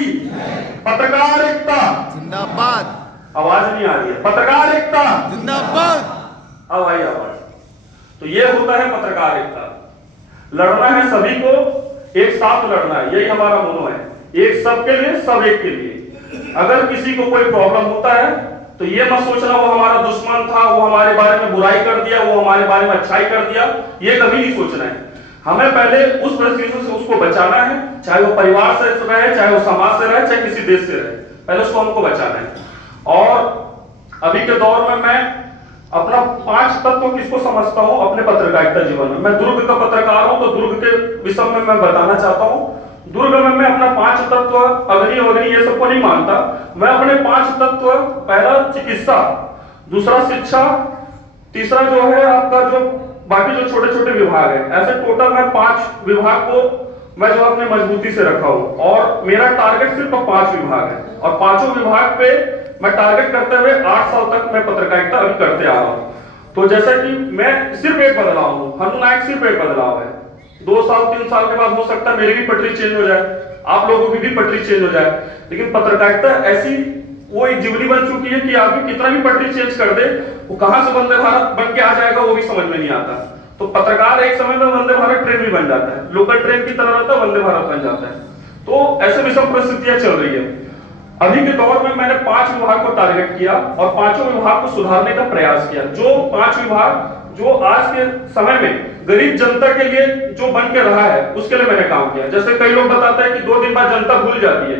की, पत्रकार एकता जिंदाबाद, आवाज नहीं आ रही है, पत्रकार एकता जिंदाबाद। अब आई आवाज। तो ये होता है पत्रकार एकता। लड़ना है सभी को, एक साथ लड़ना है, यही हमारा मोनो है, एक सबके लिए सब एक के लिए। अगर किसी को कोई प्रॉब्लम होता है तो ये मत सोचना वो हमारा दुश्मन था, वो हमारे बारे में बुराई कर दिया, वो हमारे बारे में अच्छाई कर दिया, ये कभी नहीं सोचना है। हमें पहले उस परिस्थिति से उसको बचाना है, चाहे वो परिवार से रहे, चाहे वो समाज से रहे, चाहे किसी देश से रहे, पहले उसको हमको बचाना है। और अभी के दौर में मैं अपना 5 तत्व किसको समझता हूं अपने पत्रकारिता जीवन में। मैं दुर्ग का पत्रकार हूं, तो दुर्ग के विषय में मैं बताना चाहता हूं। दुर्ग में मैं अपना 5 तत्व, अग्नि वग्नि ये सबको नहीं मानता। मैं अपने 5 तत्व, पहला चिकित्सा, दूसरा शिक्षा, तीसरा जो है आपका जो बाकी जो छोटे छोटे विभाग है, ऐसे टोटल मैं 5 विभाग को मैं जो अपने मजबूती से रखा हूं। और मेरा टारगेट सिर्फ 5 विभाग है, और 5 विभाग पे मैं टारगेट करते हुए 8 साल तक मैं पत्रकारिता अभी करते आ रहा हूं। तो जैसा कि मैं सिर्फ एक बदलाव हूं, हनु नायक सिर्फ एक बदलाव है। 2 साल 3 साल के बाद हो सकता है मेरी भी पटरी चेंज हो जाए, आप लोगों की भी पटरी चेंज हो जाए, लेकिन पत्रकारिता ऐसी वो एक जीवनी बन चुकी है कि आदमी कितना भी पटरी चेंज कर दे, वो कहां से वंदे भारत बन के आ जाएगा वो भी समझ में नहीं आता। तो पत्रकार एक समय में वंदे भारत ट्रेन भी बन जाता है, लोकल ट्रेन की तरह रहता है, वंदे भारत बन जाता है। तो ऐसे विषम परिस्थितियां चल रही है। अभी के दौर में मैंने 5 विभाग को टारगेट किया और 5 विभाग को सुधारने का प्रयास किया। जो 5 विभाग जो आज के समय में गरीब जनता के लिए जो बन के रहा है, उसके लिए मैंने काम किया। जैसे कई लोग बताते हैं कि 2 दिन बाद जनता भूल जाती है,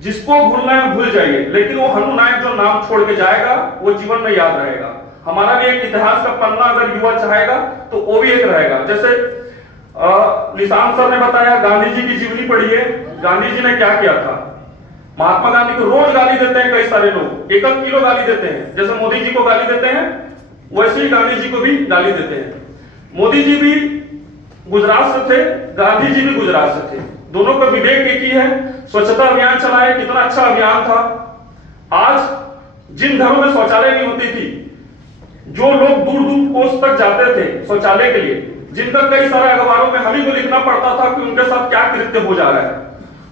जिसको भूलना है भूल जाइए, लेकिन वो हनु नायक जो नाम छोड़ के जाएगा वो जीवन में याद रहेगा। हमारा भी एक इतिहास का पन्ना अगर युवा चाहेगा तो वो भी एक रहेगा। जैसे निशांत सर ने बताया, गांधी जी की जीवनी पढ़िए, गांधी जी ने क्या किया था। महात्मा गांधी को रोज गाली देते हैं कई सारे लोग, 1 किलो गाली देते हैं। जैसे मोदी जी को गाली देते हैं, वैसे ही गांधी जी को भी गाली देते हैं। मोदी जी भी गुजरात से थे, गांधी जी भी गुजरात से थे, दोनों का विवेक एक ही है। स्वच्छता अभियान चलाए, कितना अच्छा अभियान था। आज जिन घरों में शौचालय नहीं होती थी, जो लोग दूर दूर कोस तक जाते थे शौचालय के लिए, जिनका कई सारे अखबारों में हम ही को लिखना पड़ता था कि उनके साथ क्या कृत्य हो जा रहा है,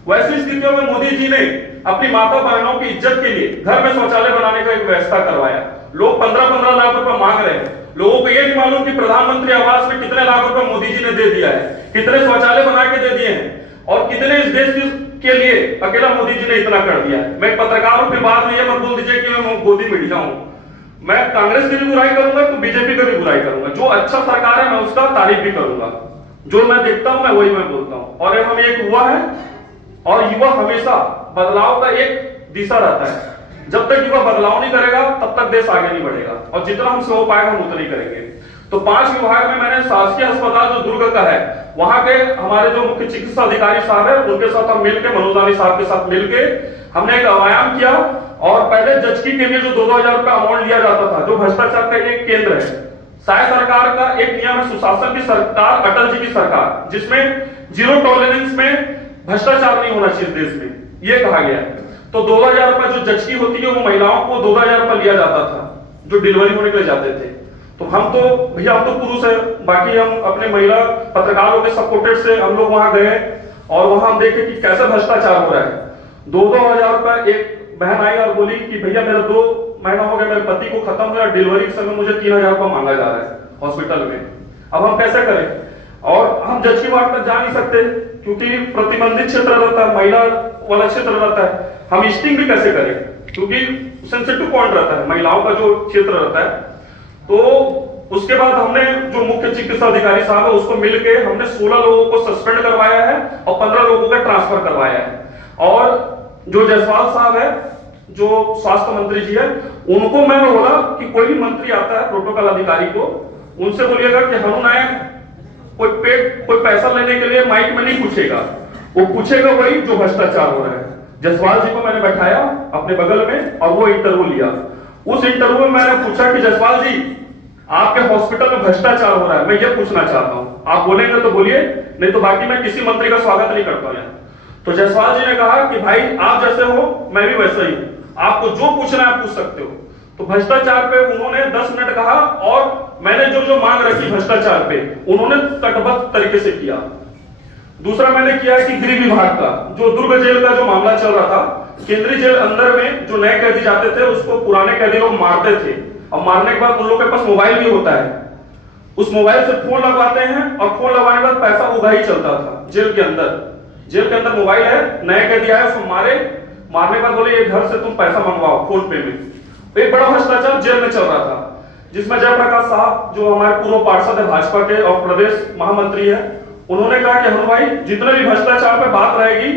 वैसी स्थितियों में मोदी जी ने अपनी माता बहनों की इज्जत के लिए घर में शौचालय बनाने का एक व्यवस्था करवाया। लोग 15-15 लाख रुपए मांग रहे हैं, लोगों को ये नहीं मालूम कि प्रधानमंत्री आवास में कितने लाख रुपए मोदी जी ने दे दिया है, कितने शौचालय बना के दे दिए हैं, और कितने इस देश के लिए अकेला मोदी जी ने इतना कर दिया है। मैं पत्रकारों के बाद में ये मत बोल दीजिए कि मैं मोदी मीडिया हूं। मैं कांग्रेस की भी बुराई करूंगा तो बीजेपी की भी बुराई करूंगा। जो अच्छा सरकार है मैं उसका तारीफ भी करूंगा, जो मैं देखता हूं मैं वही मैं बोलता हूं। और हम एक युवा है, और युवा हमेशा बदलाव का एक दिशा रहता है। जब तक युवा बदलाव नहीं करेगा तब तक देश आगे नहीं बढ़ेगा, और जितना हमसे हो पाएगा हम उतना ही करेंगे। तो 5 विभाग में मैंने शासकीय अस्पताल जो दुर्ग का है, वहां के हमारे जो मुख्य चिकित्सा अधिकारी साहब है उनके साथ हम मिलकर, मनोज रानी साहब के साथ मिलकर हमने एक व्यायाम किया। और पहले जचकी के लिए जो 2-2000 रुपया अमाउंट लिया जाता था, जो भ्रष्टाचार का एक केंद्र है, शायद सरकार का एक नियम है, सुशासन की सरकार, अटल जी की सरकार, जिसमें 0 टॉलरेंस में भ्रष्टाचार नहीं होना चाहिए देश में, ये कहा गया है। तो 2000 रुपए जो जचकी होती है वो महिलाओं को 2000 रुपए लिया जाता था जो डिलीवरी होने के लिए जाते थे। तो हम तो भैया हम तो पुरुष है, बाकी हम अपने महिला पत्रकारों के सपोर्टेड से हम लोग वहां गए और वहां हम देखे कि कैसे भ्रष्टाचार हो रहा है। 2-2 हजार रुपए एक बहन आई और बोली कि भैया मेरा 2 महीना हो गया, मेरे पति को खत्म हुआ, डिलीवरी के समय मुझे 3000 रुपए मांगा जा रहा है हॉस्पिटल में, अब हम कैसे करें। और हम जचकी वार्ड तक जा नहीं सकते क्योंकि प्रतिबंधित क्षेत्र रहता है, महिला वाला क्षेत्र रहता है। हम स्टिंग भी कैसे करें क्योंकि सेंसिटिव पॉइंट रहता है, महिलाओं का जो क्षेत्र रहता है। तो उसके बाद हमने जो मुख्य चिकित्सा अधिकारी साहब है उसको मिलके हमने 16 लोगों को सस्पेंड करवाया है और 15 लोगों का ट्रांसफर करवाया है। और जो जायसवाल साहब है जो स्वास्थ्य मंत्री जी है, उनको मैं बोला कि कोई भी मंत्री आता है प्रोटोकॉल अधिकारी को उनसे बोलिएगा कि हनु नायक कोई पैसा लेने के लिए माइक में नहीं पूछेगा, वो पूछेगा वही जो भ्रष्टाचार हो रहा है। जायसवाल जी को मैंने बैठाया अपने बगल में और वो इंटरव्यू लिया। उस इंटरव्यू में मैंने पूछा कि जायसवाल जी आपके हॉस्पिटल में भ्रष्टाचार हो रहा है, मैं ये पूछना चाहता हूं, आप बोलेंगे तो बोलिए, नहीं तो बाकी मैं किसी मंत्री का स्वागत नहीं करता हूं। तो जायसवाल जी ने कहा कि भाई आप जैसे हो मैं भी वैसा ही हूं, आपको जो पूछना है आप पूछ सकते हो। तो भ्रष्टाचार पे उन्होंने 10 मिनट कहा और मैंने जो जो मांग रखी भ्रष्टाचार पे उन्होंने तटबद्ध तरीके से किया। दूसरा मैंने किया है कि गृह विभाग का जो दुर्ग जेल का जो मामला चल रहा था, केंद्रीय जेल अंदर में जो नए कैदी जाते थे उसको पुराने कैदी लोग मारते थे, और मारने के बाद उन लोग के पास मोबाइल भी होता है, उस मोबाइल से फोन लगवाते हैं और फोन लगवाने के बाद पैसा उगाही चलता था जेल के अंदर मोबाइल है, नए कैदी आए उसको मारने के बाद बोले ये घर से तुम पैसा मंगवाओ फोन पे में। तो एक बड़ा भ्रष्टाचार जेल में चल रहा था, जिसमें जयप्रकाश साहब जो हमारे पूर्व पार्षद है भाजपा के और प्रदेश महामंत्री है, उन्होंने कहा कि हम भाई जितने भी भ्रष्टाचार पे बात रहेगी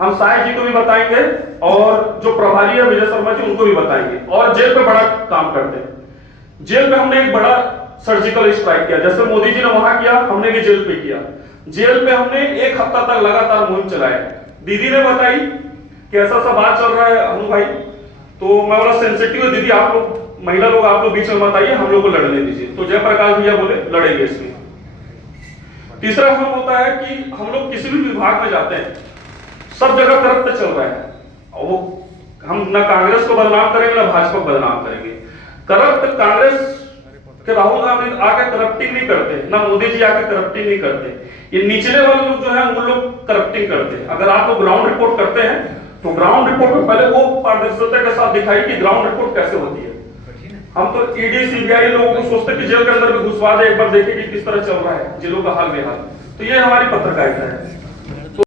हम साय जी को भी बताएंगे और जो प्रभारी है विजय शर्मा जी उनको भी बताएंगे, और जेल पे बड़ा काम करते हैं। जेल पे हमने एक बड़ा सर्जिकल स्ट्राइक किया, जैसे मोदी जी ने वहां किया हमने भी जेल पे किया। जेल पे हमने एक हफ्ता तक लगातार मुहिम चलाए। दीदी ने बताई कि ऐसा सा बात चल रहा है अनु भाई, तो मैं बोला सेंसिटिव है दीदी, आप लोग महिला लोग आप लोग बीच में मत आइए, हम लोग को लड़ने दीजिए। तो जयप्रकाश भैया बोले लड़ेंगे इसमें। तीसरा हम होता है कि हम लोग किसी भी विभाग में जाते हैं, सब जगह करप्ट चल रहा है, और वो हम ना कांग्रेस को बदनाम करेंगे ना भाजपा को बदनाम करेंगे। करप्ट कांग्रेस के राहुल गांधी आके करप्टिंग नहीं करते, ना मोदी जी आके करप्टिंग नहीं करते, ये निचले वाले लोग जो है उन लोग करप्टिंग करते हैं। अगर आप लोग ग्राउंड रिपोर्ट करते हैं तो ग्राउंड रिपोर्ट में पहले वो पारदर्शिता के साथ दिखाई कि ग्राउंड रिपोर्ट कैसे होती है। हम तो ईडी सीबीआई लोगों को सोचते हैं कि जेल के अंदर भी घुसवा दे, एक बार देखें कि किस तरह चल रहा है जेलों का हाल बेहाल। तो ये हमारी पत्रकारिता है।